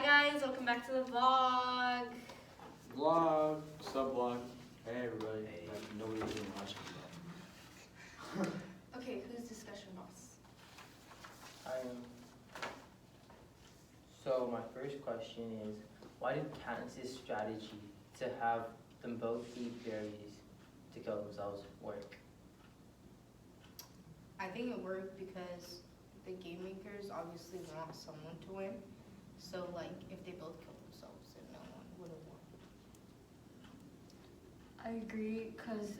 Hi guys, welcome back to the vlog. Vlog, sub-vlog. Hey everybody. Hey. Like, nobody's even watching that. Okay, who's discussion boss? I am. So my first question is, why did Katniss's strategy to have them both eat berries to kill themselves work? I think it worked because the game makers obviously want someone to win. So like if they both kill themselves, then no one would have won. I agree, because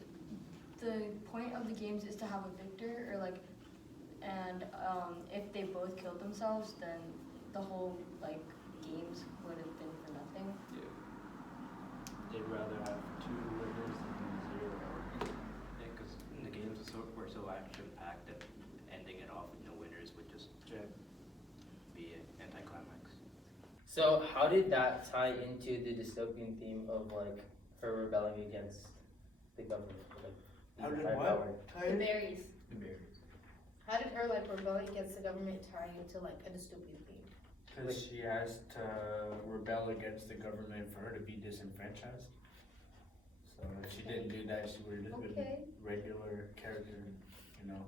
the point of the games is to have a victor, or like, and if they both killed themselves, then the whole like games would have been for nothing. They'd rather have two winners than zero. Yeah, because the games were so action-packed that ending it off with no winners would just be an anticlimax. So how did that tie into the dystopian theme of like her rebelling against the government? Like, the How did high what? power? The berries. The berries. How did her like rebelling against the government tie into like a dystopian theme? Because she has to rebel against the government for her to be disenfranchised. So if she didn't do that, she would have just been Okay. regular character, you know.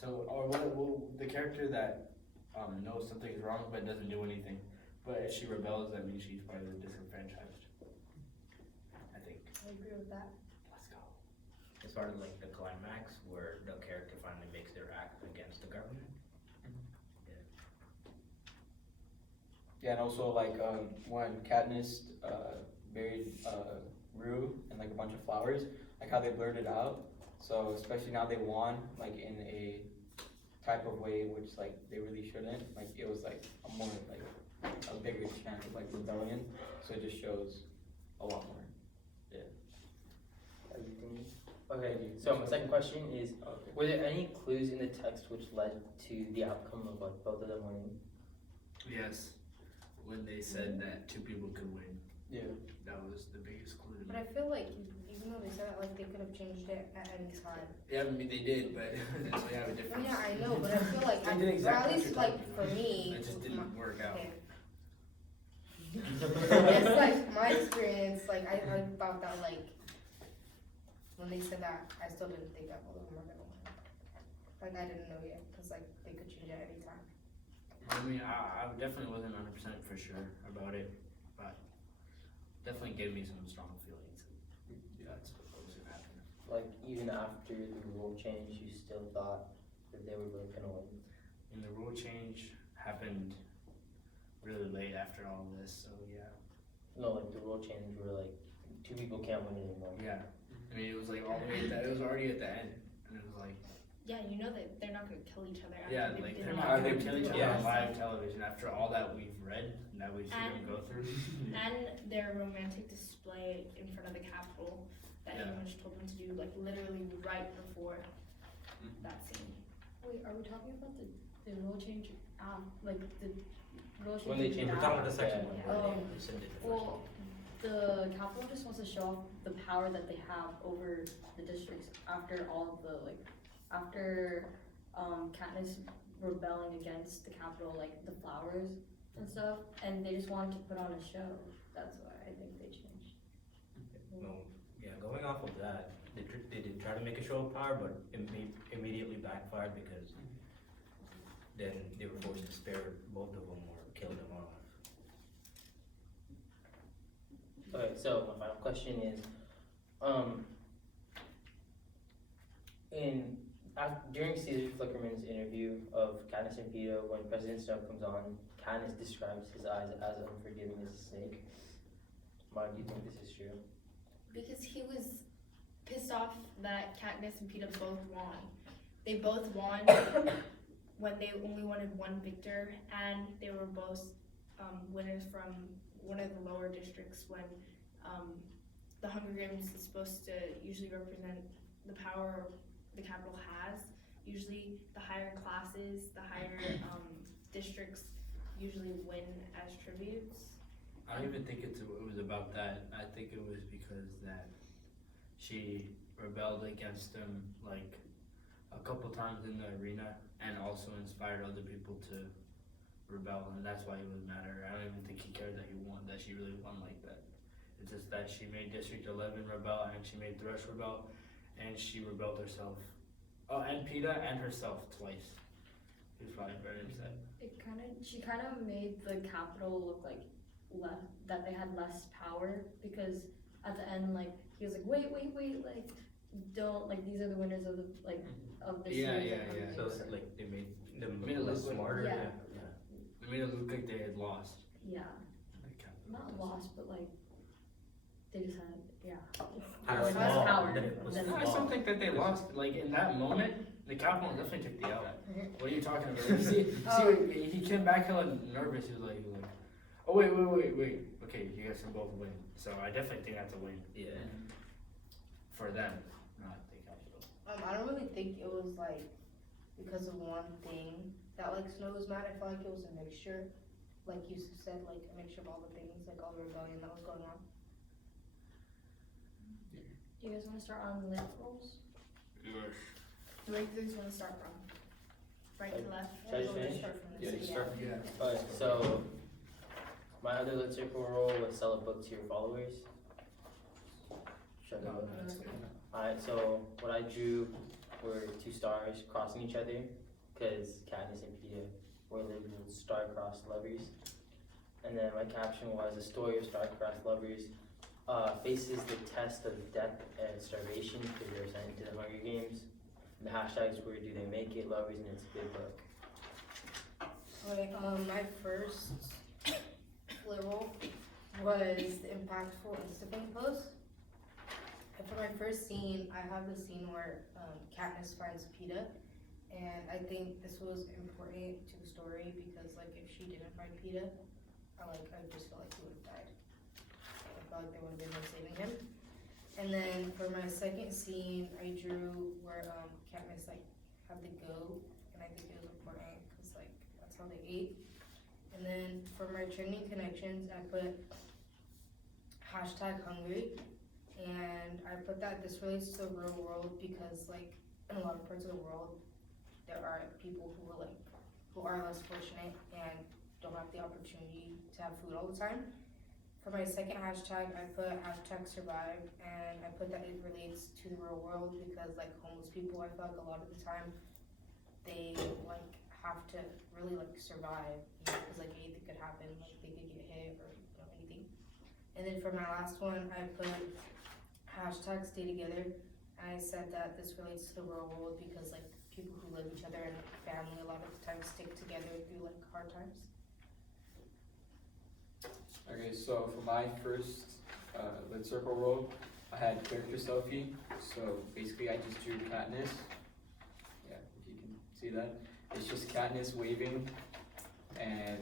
So, or well, the character that knows something's wrong but doesn't do anything. But if she rebels, that means she's part of the disenfranchised. I think. I agree with that. Let's go. It's part of like the climax where the character finally makes their act against the government. Yeah, and also like when Katniss buried Rue and like a bunch of flowers, like how they blurred it out. So especially now they won like in a type of way which like they really shouldn't. Like it was like a more like a bigger chance of like rebellion. So it just shows a lot more. Everything. Okay, so my second question is, were there any clues in the text which led to the outcome of like both of them winning? Yes. When they said that two people could win, Yeah. that was the biggest clue to But I feel like even though they said that, like they could have changed it at any time. Yeah, I mean they did, but we have a Well, difference. yeah, I know, but I feel like They did or exactly at what least you're like talking for about. me, It just didn't work out. okay. It's like my experience. Like I thought that like when they said that, I still didn't think that both of them were gonna win. Like I didn't know yet, cause like they could change it at any time. I mean, I definitely wasn't 100% for sure about it, but definitely gave me some strong feelings. That's what was gonna happen. Like even after the rule change, you still thought that they were both gonna win? And the rule change happened really late after all of this, so yeah. No, like the rule change where like two people can't win anymore. Yeah. I mean, it was like all the way it was already at the end, and it was like, Yeah, you know that they're not gonna kill each other after yeah, they've like been they're on not gonna TV. kill each other Yeah. on live television after all that we've read and that we've seen them go through. And their romantic display in front of the Capitol that Yeah. English told them to do, like literally right before that scene. Wait, are we talking about the rule change? Like the rule change. When they changed We're it talking about the second Yeah. one. Oh. Where they rescinded the first Well, one. the Capitol just wants to show off the power that they have over the districts after all of the after Katniss rebelling against the Capitol, like the flowers and stuff, and they just wanted to put on a show. That's why I think they changed. Well, yeah, going off of that, they did try to make a show of power, but it immediately backfired because then they were forced to spare both of them or kill them off. Okay, so my final question is, during Caesar Flickerman's interview of Katniss and Peeta, when President Snow comes on, Katniss describes his eyes as unforgiving as a snake. Why do you think this is true? Because he was pissed off that Katniss and Peeta both won. They both won when they only wanted one victor, and they were both winners from one of the lower districts when the Hunger Games is supposed to usually represent the power the Capitol has. Usually the higher classes, the higher districts usually win as tributes. I don't even think it was about that. I think it was because that she rebelled against them like a couple times in the arena and also inspired other people to rebel, and that's why he was mad at her. I don't even think he cared that she really won like that. It's just that she made District 11 rebel, and she made Thrush rebel, and she rebelled herself. Oh, and PETA and herself twice. He was probably very upset. She kind of made the Capitol look like that they had less power, because at the end, like, he was like, wait, like, don't, like, these are the winners of the, like, of the Yeah, series. yeah, yeah. So like they made them Made it look less look like- smarter. Yeah. They made it look like they had lost. Yeah, Like, not lost, but like, they just had, yeah. Had Less small, power then it was than- No, I still think that they lost. Like in that moment, the Capitol definitely took the L. What are you talking about? He came back hella nervous. He was like, oh wait. Okay, you guys can both win. So I definitely think that's a win Yeah. for them, not the Capitol. I don't really think it was like because of one thing that like Snow was mad. I felt like it was a mixture, like you said, like a mixture of all the things, like all the rebellion that was going on. Do you guys wanna start on lip rolls? Where do you guys want to start from? Right to left? Should I just finish? Start from Yeah, this, just start from Yeah. Alright, so my other lit circle role was sell a book to your followers. Should I go? that's good. Alright, so what I drew were two stars crossing each other, because Katniss and Peeta were labeled star-crossed lovers. And then my caption was, a story of star-crossed lovers faces the test of death and starvation because they were sent into the Hunger Games. And the hashtags were, do they make it, lovers, and it's a good book. Okay, my first level was the impactful Instagram post. And for my first scene, I have the scene where Katniss finds Peeta, and I think this was important to the story because, like, if she didn't find Peeta, I just feel like he would have died. I felt like there would have been no saving him. And then for my second scene, I drew where Katniss like had the goat, and I think it was important because like that's how they ate. And then for my trending connections, I put #hungry, and I put that this relates to the real world because like in a lot of parts of the world, there are people who are less fortunate and don't have the opportunity to have food all the time. For my second hashtag, I put #survive, and I put that it relates to the real world because like homeless people, I feel like a lot of the time they like have to really like survive, you know, because like anything could happen, like they could get hit or you know, anything. And then for my last one, I put #stay together. I said that this relates to the real world because like people who live each other and family a lot of the times stick together through like hard times. Okay, so for my first lit circle role, I had character selfie. So basically, I just drew Katniss. Yeah, if you can see that, it's just Katniss waving, and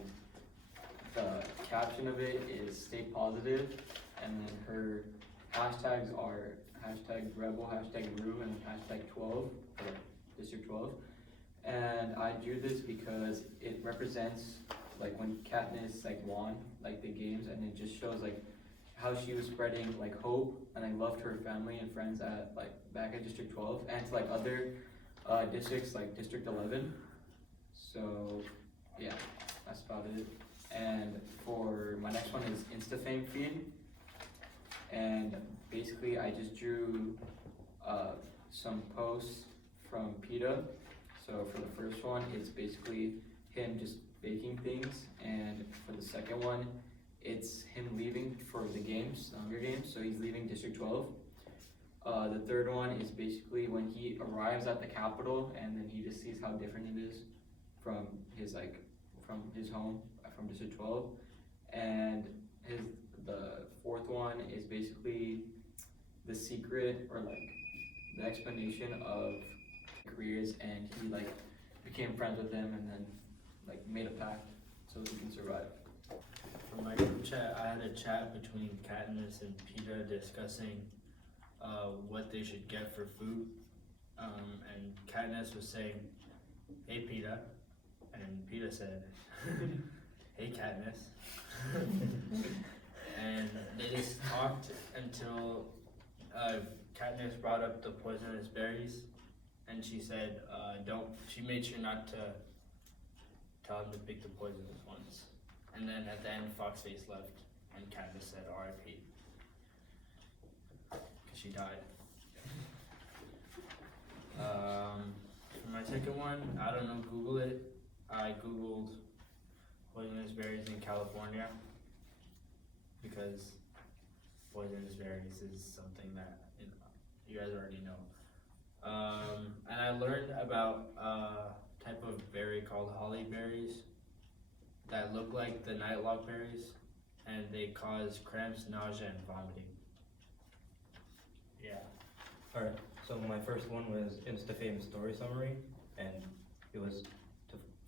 the caption of it is "Stay positive," and then her hashtags are #rebel, #Rue, and #12 for District 12. And I drew this because it represents like when Katniss like won like the games, and it just shows like how she was spreading like hope, and I loved her family and friends at like back at District 12 and to like other districts like District 11. So yeah, that's about it. And for my next one is InstaFame feed, and basically I just drew some posts from PETA. So for the first one, it's basically him just baking things, and for the second one, it's him leaving for the games, the Hunger Games, so he's leaving District 12. The third one is basically when he arrives at the Capitol, and then he just sees how different it is from his home, from District 12. And the fourth one is basically the secret, or like the explanation of careers, and he like became friends with them, and then like made a pact so he can survive. For my group chat, I had a chat between Katniss and PETA discussing what they should get for food. And Katniss was saying, "Hey PETA," and PETA said, "Hey Katniss." And they just talked until Katniss brought up the poisonous berries, and she said, she made sure not to tell him to pick the poisonous ones. And then at the end, Foxface left, and Katniss said R.I.P. Because she died. For my second one, I don't know, Google it. I Googled poisonous berries in California because poisonous berries is something that you guys already know. And I learned about a type of berry called holly berries that look like the nightlock berries, and they cause cramps, nausea, and vomiting. Yeah. Alright, so my first one was InstaFame story summary, and it was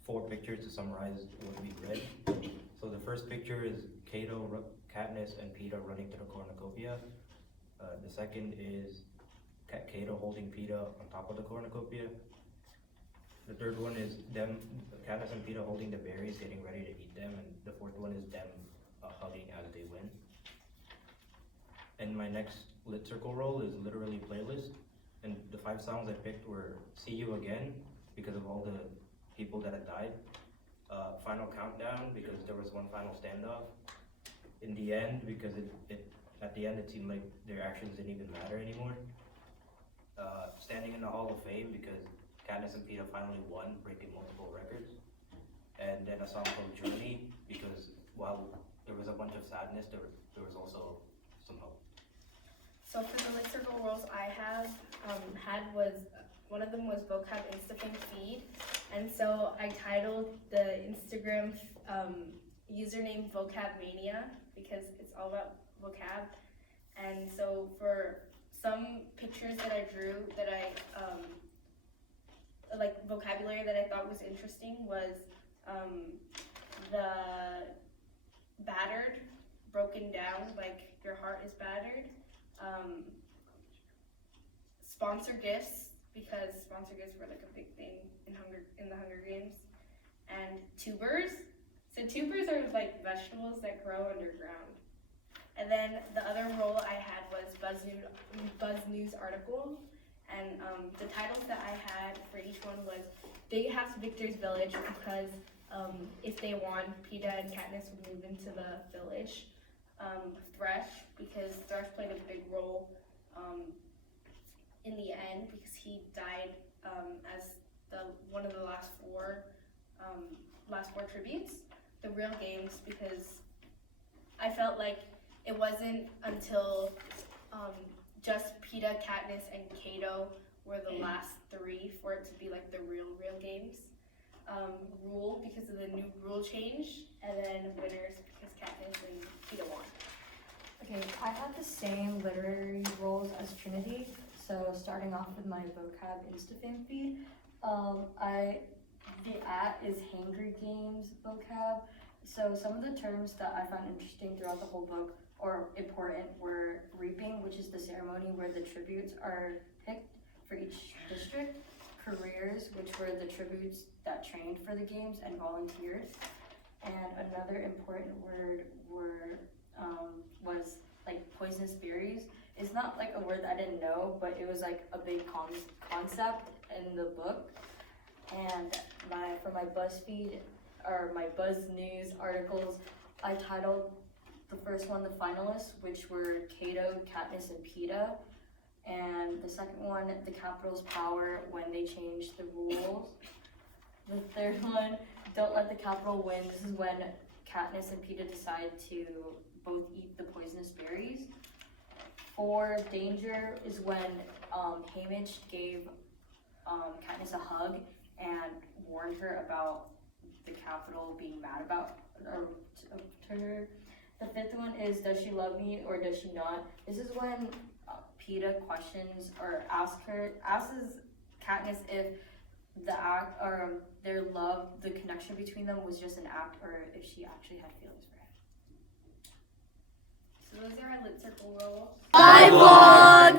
4 pictures to summarize what we read. So the first picture is Cato, Katniss, and Peeta running to the cornucopia. The second is Cato holding Peeta on top of the cornucopia. The third one is them, Katniss and Peeta holding the berries, getting ready to eat them, and the fourth one is them hugging as they win. And my next lit circle roll is literally playlist, and the 5 songs I picked were "See You Again" because of all the people that had died, "Final Countdown" because there was one final standoff, "In the End" because at the end it seemed like their actions didn't even matter anymore, "Standing in the Hall of Fame" because Katniss and Peeta finally won, breaking multiple records, and then a song called "Journey" because while there was a bunch of sadness, there was also some hope. So for the lit circle rolls I have had was, one of them was vocab InstaFame feed, and so I titled the Instagram username vocabmania because it's all about vocab. And so for some pictures that I drew that I like vocabulary that I thought was interesting was the battered, broken down, like your heart is battered. Sponsor gifts, because sponsor gifts were like a big thing in the Hunger Games. And tubers. So tubers are like vegetables that grow underground. And then the other role I had was Buzz News article. And the titles that I had for each one was Big House Victor's Village, because if they won, Peeta and Katniss would move into the village. Thresh, because Thresh played a big role in the end because he died as one of the last four tributes. The Real Games, because I felt like it wasn't until just Peeta, Katniss, and Cato were the last 3 for it to be like the real games. Rule, because of the new rule change, and then winners because Katniss and Peeta won. Okay, I had the same literary roles as Trinity. So starting off with my vocab InstaFam feed, the is Hangry Games vocab. So some of the terms that I found interesting throughout the whole book or important were reaping, which is the ceremony where the tributes are picked for each district. Careers, which were the tributes that trained for the games and volunteered. And another important word was like poisonous berries. It's not like a word that I didn't know, but it was like a big concept in the book. And for my BuzzFeed or my Buzz News articles, I titled the first one the finalists, which were Cato, Katniss, and Peeta. And the second one, the Capitol's power when they changed the rules. The third one, don't let the Capitol win. This is when Katniss and Peeta decide to both eat the poisonous berries. 4, danger is when Haymitch gave Katniss a hug and warned her about the Capitol being mad about to her. The 5th one is does she love me or does she not? This is when Peeta questions or asks Katniss if the act or their love, the connection between them was just an act or if she actually had feelings for him. So those are our lit circle rolls. Bye vlog!